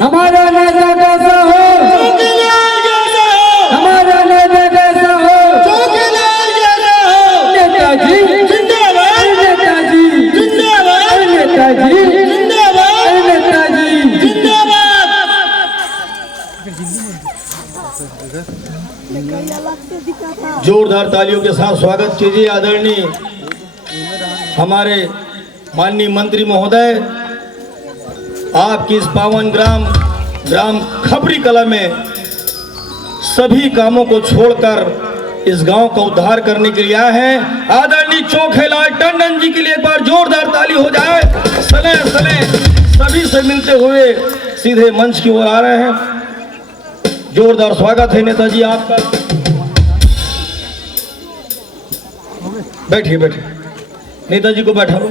हमारा नेता कैसा हो, हमारा नेता कैसा हो, नेताजी जिंदाबाद, नेताजी जिंदाबाद, नेताजी जिंदाबाद, नेताजी जिंदाबाद। जोरदार तालियों के साथ स्वागत कीजिए आदरणीय हमारे माननीय मंत्री महोदय। आपकी इस पावन ग्राम खपरी कला में सभी कामों को छोड़कर इस गांव का उद्धार करने के लिए आए हैं। आदरणीय चोखेलाल टंडन जी के लिए एक बार जोरदार ताली हो जाए। सले सभी से मिलते हुए सीधे मंच की ओर आ रहे हैं। जोरदार स्वागत है नेताजी आपका। बैठिए नेताजी को बैठा लो।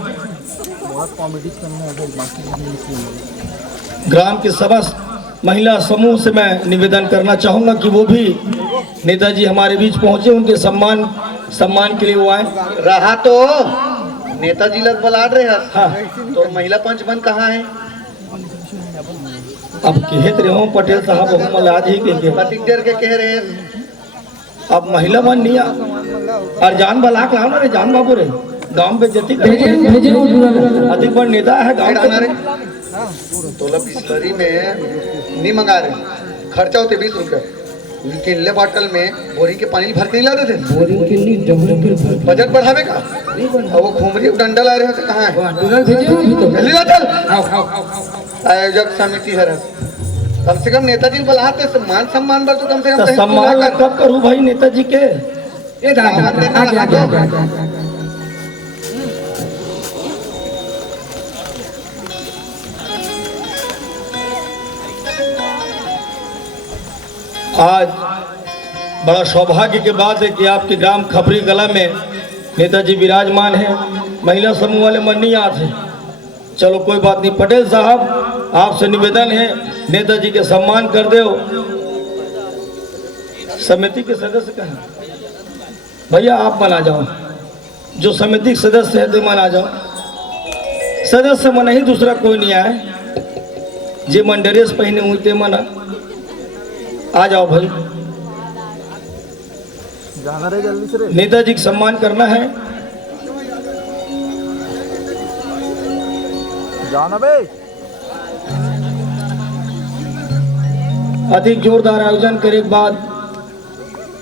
ग्राम के समस्त महिला समूह से मैं निवेदन करना चाहूंगा कि वो भी नेताजी हमारे बीच पहुंचे, उनके सम्मान के लिए वो आए। रहा तो नेताजी लग बुला रहे हैं। हाँ, तो महिला पंच मन कहाँ है? अब कहते रहे हो पटेल साहब हम आज ही के कतिक देर के कह रहे हैं। अब महिला मन नहीं और जान बला के रे जान बाबू रे गांव पे जति अधिक बड़ नेता है गांव रे। तोला बिस्लरी में नहीं मंगा रहे, खर्चा होते 20 रुपया। किले बोतल में बोरिंग के पानी भर के नहीं लाते थे। बोरिंग के लिए बजट बढ़ावे का और वो घूमरी डंडा ला रहे हो तो कहाँ है? जल्दी ला चल। आयोजक समिति है, कम से कम नेताजी बुलाते मान सम्मान पर तो कम से कम सम्मान कब करूँ भाई नेताजी के। आज बड़ा सौभाग्य की बात है कि आपके ग्राम खपरी कला में नेताजी विराजमान है। महिला समूह वाले मन नहीं आते, चलो कोई बात नहीं। पटेल साहब आपसे निवेदन है नेताजी के सम्मान कर दो। समिति के सदस्य कहें भैया आप बना जाओ, जो समिति के सदस्य है तो मन आ जाओ। सदस्य मन ही दूसरा कोई नहीं आए, जे मन ड्रेस पहने हुई ते मन आ जाओ भाई। जाना रे जल्दी से रे। नेताजी का सम्मान करना है। जाना बे। अधिक जोरदार आयोजन करे के बाद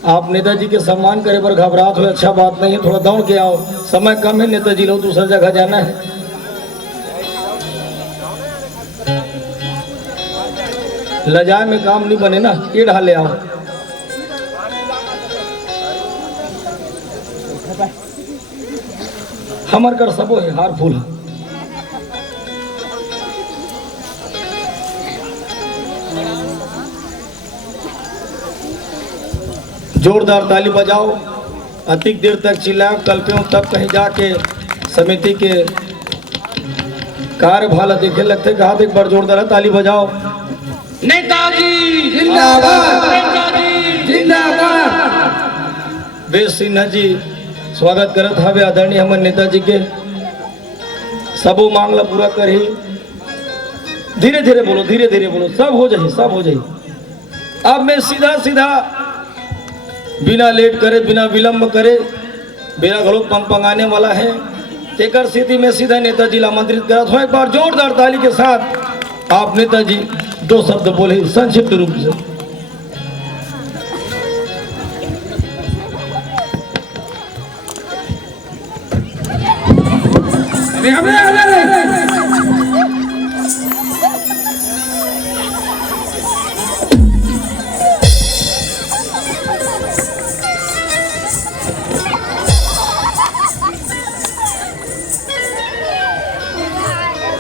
आप नेताजी के सम्मान करे पर घबराहट हो अच्छा बात नहीं है। थोड़ा दौड़ के आओ, समय कम है। नेताजी लोग दूसरा जगह जाना है। लजाए में काम नहीं बने ना, ये ढाले आओ। हमर कर सबो है हार फूल। जोरदार ताली बजाओ, अधिक देर तक चिल्लाओ कल्पियों, तब कहीं जाके समिति के कार्यभार देखे लगते। कहा एक बार जोरदार ताली बजाओ। नेताजी जिंदाबाद, नेताजी जिंदाबाद। वेश सिन्हा जी स्वागत करत हवे आदरणीय हमारे नेताजी के। सबो मांगला पूरा करही। धीरे धीरे बोलो, धीरे धीरे बोलो, सब हो जाए, सब हो जाए। अब मैं सीधा सीधा बिना लेट करे बिना विलंब करे बेरा घड़ो पंगाने वाला है। तेकर स्थिति में सीधा नेताजी आमंत्रित करत हो। एक बार जोरदार ताली के साथ आप नेताजी 2 शब्द बोले संक्षिप्त रूप से।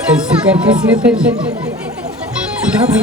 कैसे करके लेते थे उठा भी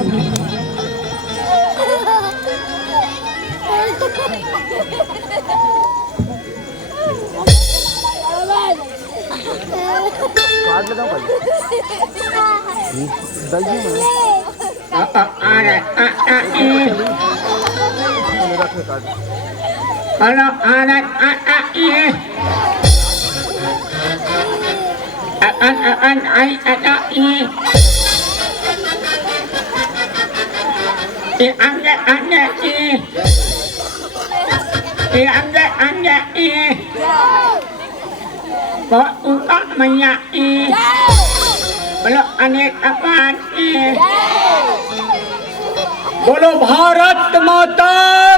बोलो भारत माता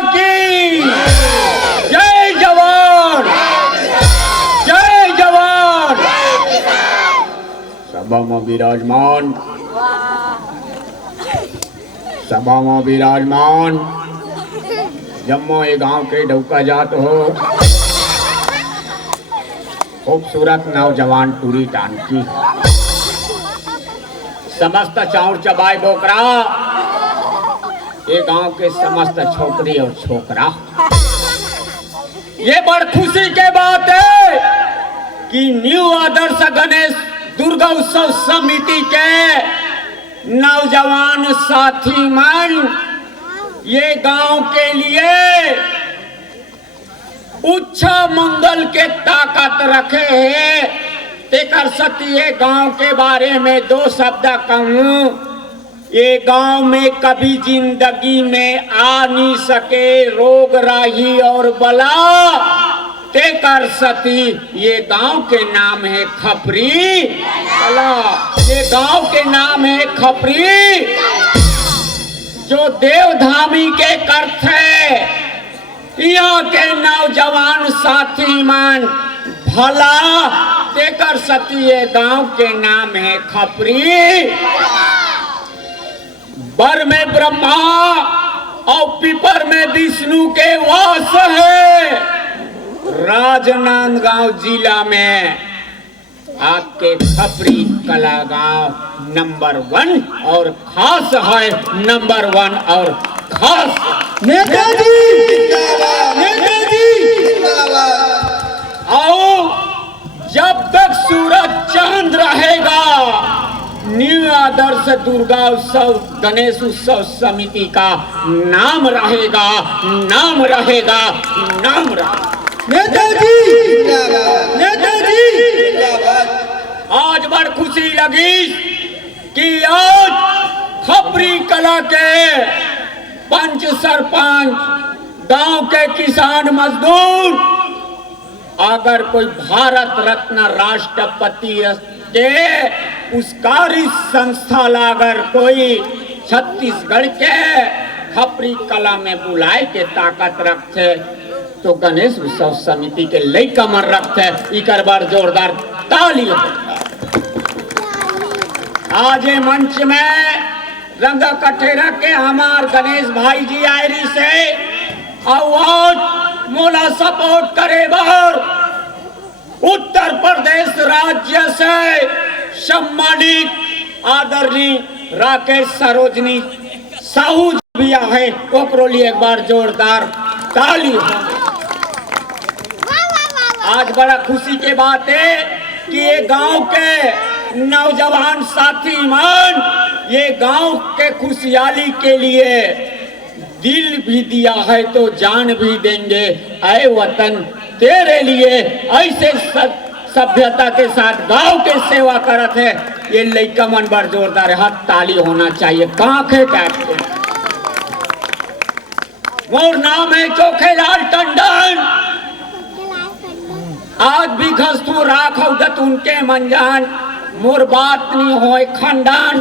की जय जवान, जय जवान। सभा में विराजमान, सभा में विराजमान जम्मू ये गांव के डौका जात हो खूबसूरत नौजवान टूरी टानकी समस्त चाउर चबाई बोकरा ये गांव के समस्त छोकरी और छोकरा। ये बड़ खुशी के बात है कि न्यू आदर्श गणेश दुर्गा उत्सव समिति के नौजवान साथी मन ये गांव के लिए उच्च मंगल के ताकत रखे है। तेकर सत्य गांव के बारे में 2 शब्द कहूं। ये गांव में कभी जिंदगी में आ नहीं सके रोग राही और बला। तेकर सती ये गांव के नाम है खपरी बला। ये गांव के नाम है खपरी जो देवधामी के कर्त है। यहाँ के नौजवान साथी मन भला तेकर सती ये गांव के नाम है खपरी। बर में ब्रह्मा और पीपर में विष्णु के वास है। राजनांदगांव जिला में आपके खपरी कला गांव नंबर 1 और खास है नंबर 1 और खास। नेताजी आओ जब तक सूरज चांद रहेगा न्यू आदर्श दुर्गा उत्सव गणेश उत्सव समिति का नाम रहेगा, नाम रहेगा, नाम रहेगा। नेताजी आज बड़ खुशी लगी कि आज खपरी कला के पंच सरपंच गांव के किसान मजदूर अगर कोई भारत रत्न राष्ट्रपति के पुरस्कारी संस्था लागर कोई छत्तीसगढ़ के खपरी कला में बुलाए के ताकत रखते तो गणेश उत्सव समिति के लई कमर रखते इकर बार जोरदार ताली। आज ये मंच में रंग कठेरा के हमार गणेश भाई जी आयरी से आवाज मोला सपोर्ट करे बार उत्तर प्रदेश राज्य से सम्मानित आदरणीय राकेश सरोजनी साहू भी है ओकरो लिए एक बार जोरदार ताली। आज बड़ा खुशी के बात है कि ये गांव के नौजवान साथी मन ये गांव के खुशहाली के लिए दिल भी दिया है तो जान भी देंगे। ऐ वतन तेरे लिए ऐसे सभ्यता के साथ गांव के सेवा करत है ये लइका मन बड़ जोरदार हाथ ताली होना चाहिए। कांखे टाइप के मोर नाम है चोखेलाल टंडन आज भी घसतो राख उदत उनके मंजान मोर बात नहीं होए खंडान।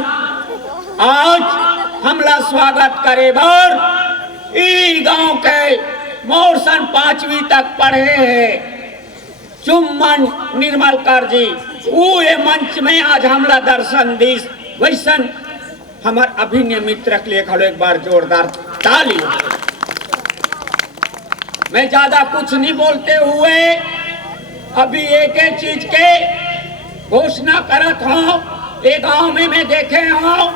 आज हमला स्वागत करे बर ई गांव के मोर सन 5वीं तक पढ़े है चुम्बन निर्मलकर जी वो ये मंच में आज हमला दर्शन दीस वैसन हमार अभिनय मित्र के लिए खड़ो एक बार जोरदार ताली। मैं ज्यादा कुछ नहीं बोलते हुए अभी एक एक चीज के घोषणा करत हूँ। ये गांव में मैं देखे हूँ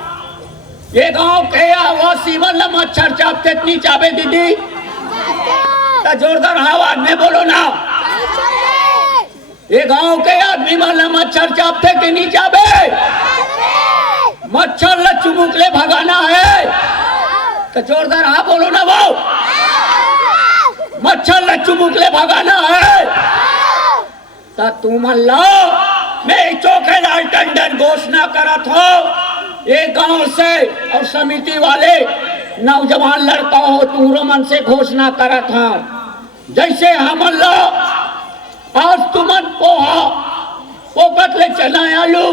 ये गांव के आवासी वाला मच्छर चापते नहीं चाबे दीदी तो जोरदार आवाज में बोलो ना। ये गांव के आदमी वाला मच्छर चापते कि नहीं चाबे? मच्छर ल चुमुक ले भगाना है तो जोरदार हाँ बोलो ना वो। मच्छर ल चुमुक ले भगाना है तो तुम अल्लाह मैं चौकीदार टंडन घोषणा करत हो ये गांव से और समिति वाले नौजवान लड़का हो तुमरो मन से घोषणा करत हो जैसे हम अल्लाह आज तुमन पोहा पोकट ले चना आलू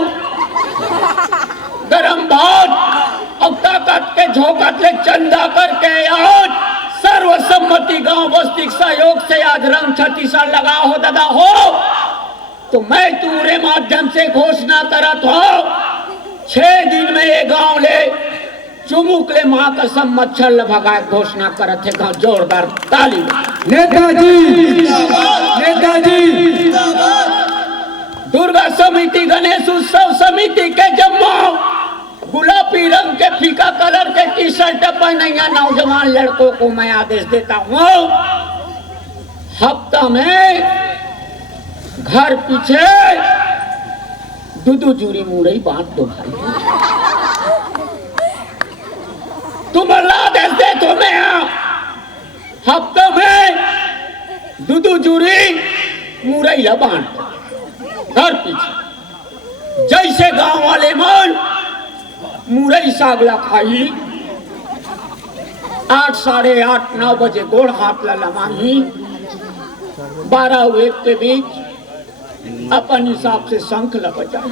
गरम भात और ताकत के झोंकत ले चंदा करके आज सर्वसम्मति गांव बस्ती सहयोग से आज रंग छत्तीसगढ़ लगा हो दादा हो तो मैं तुम्हारे माध्यम से घोषणा करत हो 6 दिन में ये गांव ले चुमुक ले माँ कसम मच्छर ल भगाए घोषणा करत है गांव जोरदार ताली। नेताजी नेताजी दुर्गा समिति गणेश उत्सव समिति के जम्मू गुलाबी रंग के फीका कलर के टी शर्ट पहने नौजवान लड़कों को मैं आदेश देता हूँ हफ्ता में घर पीछे दूधू जूरी मुरई बांट दो भाई। तुम आदेश दे तो मैं हफ्ता में दूधू जूरी मुरई ला बांट दो घर पीछे जैसे गांव वाले मन मुरई सागला खाई 8 साढ़े 8 9 बजे गोड़ हाथ ला लमाही 12 के बीच अपन हिसाब से शंख ला बजाई।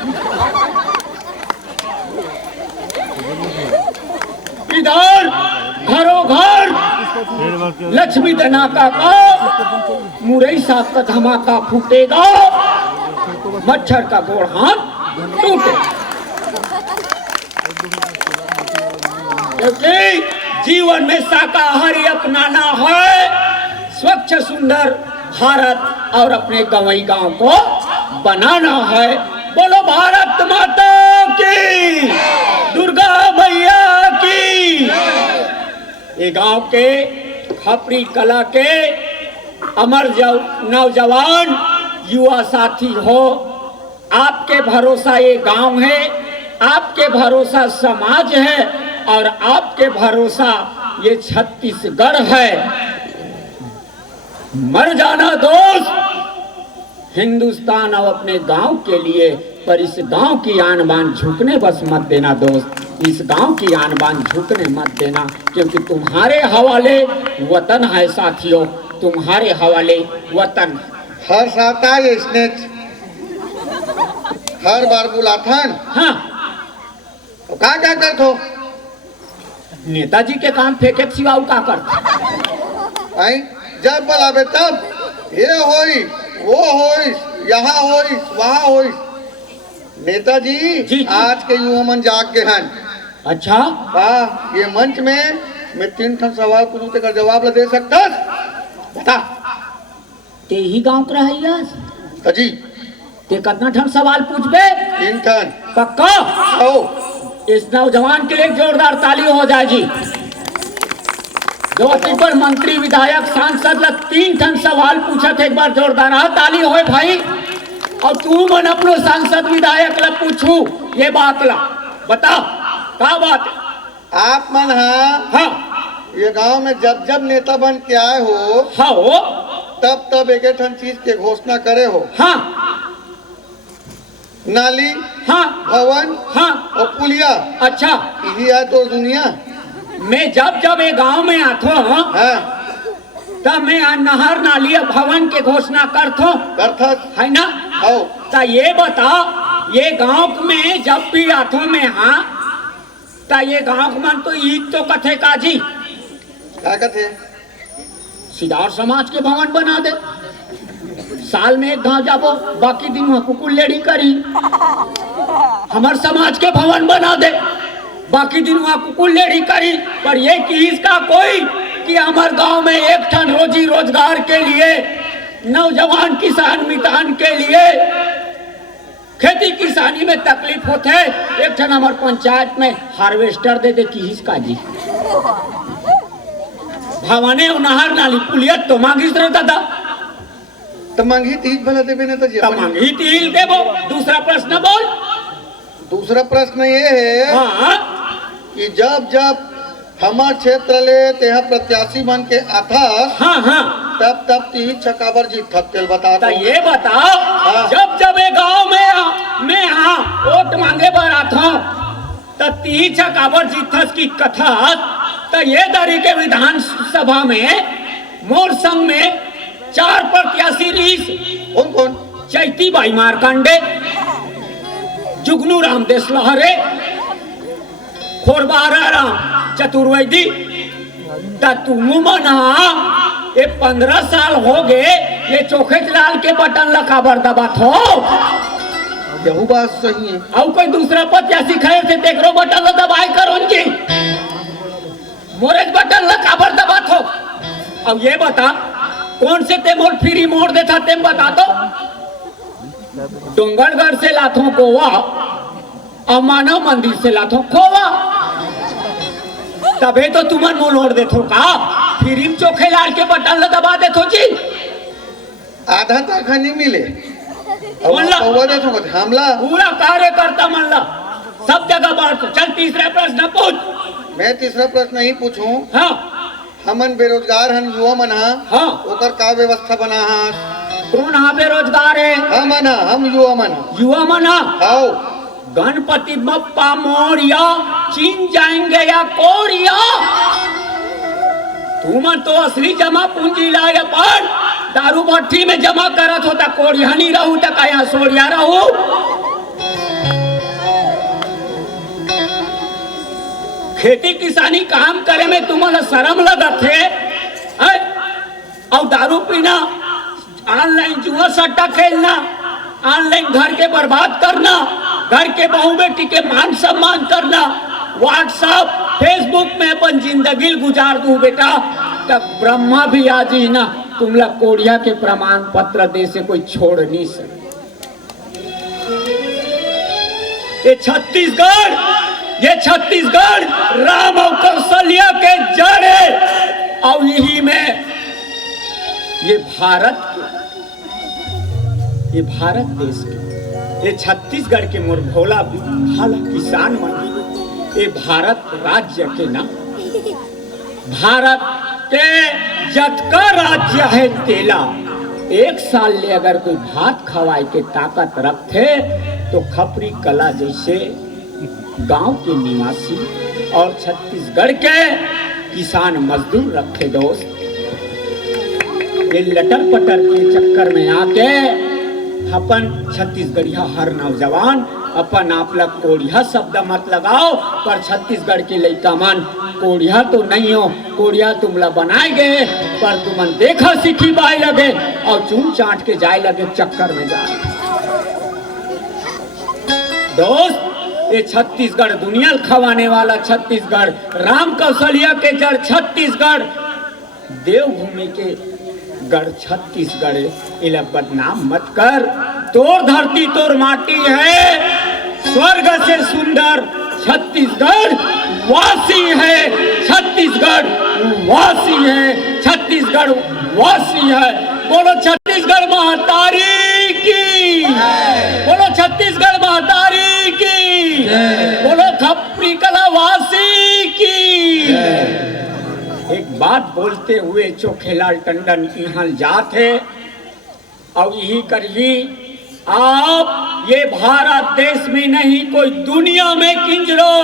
इधर घरों घर लक्ष्मी दनाका का मुरई साग का धमाका फूटेगा मच्छर का गोड़ हाथ टूटेगा क्योंकि जीवन में शाकाहारी अपनाना है स्वच्छ सुंदर भारत और अपने गंवई गांव को बनाना है। बोलो भारत माता की दुर्गा मैया की। ये गांव के खपरी कला के अमर नौजवान युवा साथी हो आपके भरोसा ये गांव है आपके भरोसा समाज है और आपके भरोसा ये छत्तीसगढ़ है। मर जाना दोस्त हिंदुस्तान और अपने गांव के लिए पर इस गांव की आन बान झुकने बस मत देना दोस्त इस गांव की आन बान झुकने मत देना क्योंकि तुम्हारे हवाले वतन है साथियों तुम्हारे हवाले वतन। हर साता इसने हर बार बुलाथन हाँ तो क्या करत हो नेताजी के काम फेंके सिवा का करते आई जब बुलावे तब ये होई वो होई यहाँ होई वहाँ होई। नेताजी जी। आज के युवा मन जाग के हैं। अच्छा वाह ये मंच में मैं 3 ठन सवाल पूछूं तेकर जवाब ला दे सकता बता ते ही गांव का रहिया जी ते कितना ठन सवाल पूछबे 3 ठन पक्का ओ इस नौजवान के लिए जोरदार ताली हो जाए जी जो पर मंत्री विधायक सांसद ला 3 ठन सवाल पूछत एक बार जोरदार ताली होए भाई और तू मन अपनो सांसद विधायक ला पूछू ये बात ला बता क्या बात आप मन हाँ ये गांव में जब जब नेता बन के आए हो हाँ हो तब तब एक ठन चीज के घोषणा करे हो हाँ नाली हाँ भवन हाँ और पुलिया अच्छा यही है तो दुनिया मैं जब जब ये गांव में आता हूँ हाँ तब मैं नहर नाली भवन के घोषणा करथो है ना। आओ ता ये बता, ये गांव में जब भी आथो में हाँ ता ये गांव मन तो ईद तो कथे काजी क्या कहते सिदार समाज के भवन बना दे। साल में एक गांव जाबो, बाकी दिन वहाँ कुकुर लेड़ी करी। हमार समाज के भवन बना दे, बाकी दिन वहाँ कुकुर लेड़ी करी। पर ये कि इसका कोई कि हमारे गांव में एक ठन रोजी रोजगार के लिए, नौजवान किसान मितान के लिए खेती किसानी में तकलीफ होते है, एक ठन हमारे पंचायत में हार्वेस्टर दे दे कि इसका जी भवाने नहर नाली पुलियत तो मांगिस रहे दादा तो मांगी तीज भला देवे ने तो मांगी तीज देवो। दूसरा प्रश्न बोल। दूसरा प्रश्न ये है हाँ कि जब जब हमार क्षेत्र ले तेहा प्रत्याशी बन के आता हाँ हाँ तब तीज छकावर जीत थकल बता तो ये बताओ हाँ। जब जब ये गांव में हाँ वोट मांगे बर आता तो तीज छकावर जीतस की कथा तो ये दरी के विधान सभा में मोर संग में 4 प्रत्याशी रीस कौन कौन चैती बाई मारकंडे, जुगनू राम देश लहरे, खोरबारा राम चतुर्वेदी। तुमु मन ये 15 साल हो गए ये चोखेच लाल के बटन लखाबर दबात हो। यहू बात सही है। और कोई दूसरा प्रत्याशी खड़े थे तेकरो बटन दबाई कर उनकी मोरेज बटन लखाबर दबात हो। अब ये बता कौन से ते मोल फ्री मोड़ देता तेम बता दो। डोंगरगढ़ से लाथों गोवा और मानव मंदिर से लाथों खोवा, तबे तो तुमन मोल ओढ़ देथो का फिर चोखे लाल के बटन दबा देथो जी। आधा तक नहीं मिले हमला पूरा कार्यकर्ता मल्ला सब जगह बांट। चल तीसरा प्रश्न पूछ। मैं तीसरा प्रश्न नहीं पूछूं। हाँ हमन बेरोजगार हन युवा मन हाँ ओकर का व्यवस्था बना कौन हाँ बेरोजगार है हम युवा मन आओ गणपति बप्पा मोरिया चीन जाएंगे या कोरिया। तुम तो असली जमा पूंजी लाए पर दारू भट्टी में जमा करत होता कोरिया नहीं रहू तो क्या सोरिया रहू। खेती किसानी काम करे में तुम्हारा शर्म लगत है और दारू पीना, ऑनलाइन जुआ सट्टा खेलना, ऑनलाइन घर के बर्बाद करना, घर के बहू बेटी के मान सम्मान करना, व्हाट्सएप फेसबुक में अपन जिंदगी गुजार दू बेटा तब ब्रह्मा भी आज ही ना तुमला कोड़िया के प्रमाण पत्र दे से कोई छोड़ नहीं सकता। ये छत्तीसगढ़ राम और कौशल्या के जड़ है और यही में ये भारत देश के ये छत्तीसगढ़ के मोर भोला भाला किसान मन ये भारत राज्य के ना भारत के जतका राज्य है तेला एक साल ले अगर कोई भात खवाए के ताकत रखते तो खपरी कला जैसे गांव के निवासी और छत्तीसगढ़ के किसान मजदूर रखे दोस्त ये लटर पटर के चक्कर में आके अपन छत्तीसगढ़िया हर नौजवान अपन आप लग कोड़िया शब्द मत लगाओ पर छत्तीसगढ़ के लड़का मन कोड़िया तो नहीं हो कोड़िया तुमला बनाए गए पर तुमन देखा सीखी बाई लगे और चूम चाट के जाए लगे चक्कर में जा। दोस्त ये छत्तीसगढ़ दुनिया खवाने वाला छत्तीसगढ़ राम कौशल्या के जड़ छत्तीसगढ़ देवभूमि के गढ़ छत्तीसगढ़ इला बदनाम मत कर। तोर धरती तोर माटी है स्वर्ग से सुंदर छत्तीसगढ़ वासी है छत्तीसगढ़ वासी है छत्तीसगढ़ वासी है। बोलो छत्तीसगढ़ महातारी की बोलो छत्तीसगढ़ महातारी की बोलो खपरी कला वासी की। एक बात बोलते हुए चोखेलाल टंडन यहाँ जाते और यही करिए आप ये भारत देश में नहीं कोई दुनिया में किंजरो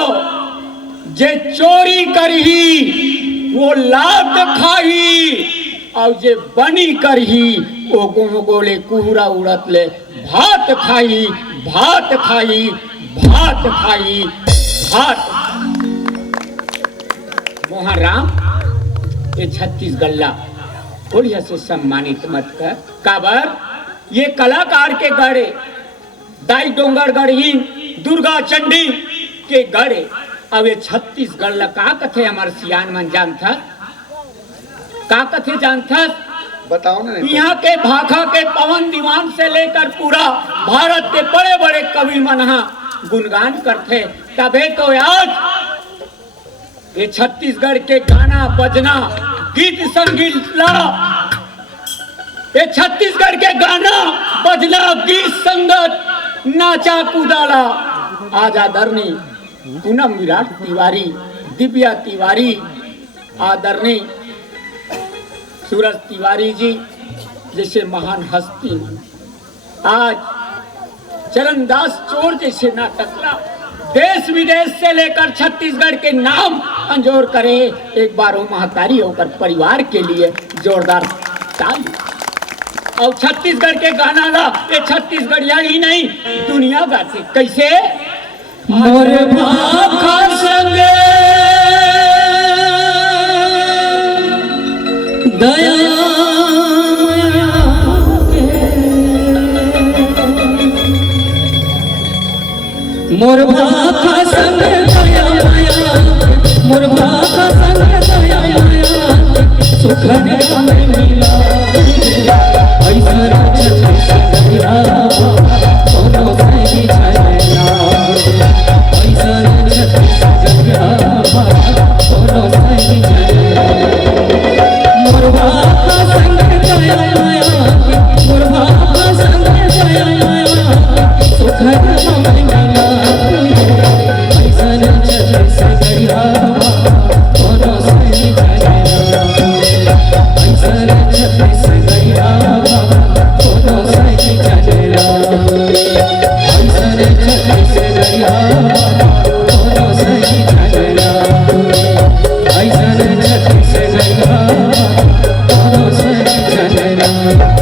जे चोरी करही वो लात खाही और जे बनी कर ही ओ गोले कुहरा उड़त ले भात खाई भात खाई भात खाई भात। मोहन राम ये 36 गल्ला बढ़िया से सम्मानित मत कर काबर ये कलाकार के गढ़े दाई डोंगर गढ़ी दुर्गा चंडी के गढ़े। अब ये 36 गल्ला का कथे हमार सियान मन जानता का कथे जानता बताओ ना। यहाँ के भाखा के पवन दीवान से लेकर पूरा भारत के बड़े बड़े कवि मनहा गुणगान करते। तबे तो आज ये छत्तीसगढ़ के गाना बजना गीत संगीत ला ये छत्तीसगढ़ के गाना बजना गीत संगत नाचा कूदाला। आज आदरणीय पूनम विराट तिवारी दिव्या तिवारी आदरणीय सूरज तिवारी जी जैसे महान हस्ती आज चरणदास चोर जैसे नाटकला देश विदेश से लेकर छत्तीसगढ़ के नाम अंजोर करे। एक बार वो महतारी होकर परिवार के लिए जोरदार ताली। और छत्तीसगढ़ के गाना ला ये छत्तीसगढ़िया ही नहीं दुनिया गाते कैसे। मोर भाखा संगे दया मोर भाखा संग दया माया मोर भाखा संग दया माया सुख में मिला ऐसा छत्तीसगढ़िया कोनो सही छलना ऐसा छत्तीसगढ़िया कोनो सही छलना मोर भाखा संग दया माया मोर भाखा संग दया माया सुख में मिला ऐसा छत्तीसगढ़िया कोनो सही छलना ऐसा छत्तीसगढ़िया कोनो सही छलना ऐसा छत्तीसगढ़िया कोनो सही छलना ऐसा छत्तीसगढ़िया कोनो सही छलना।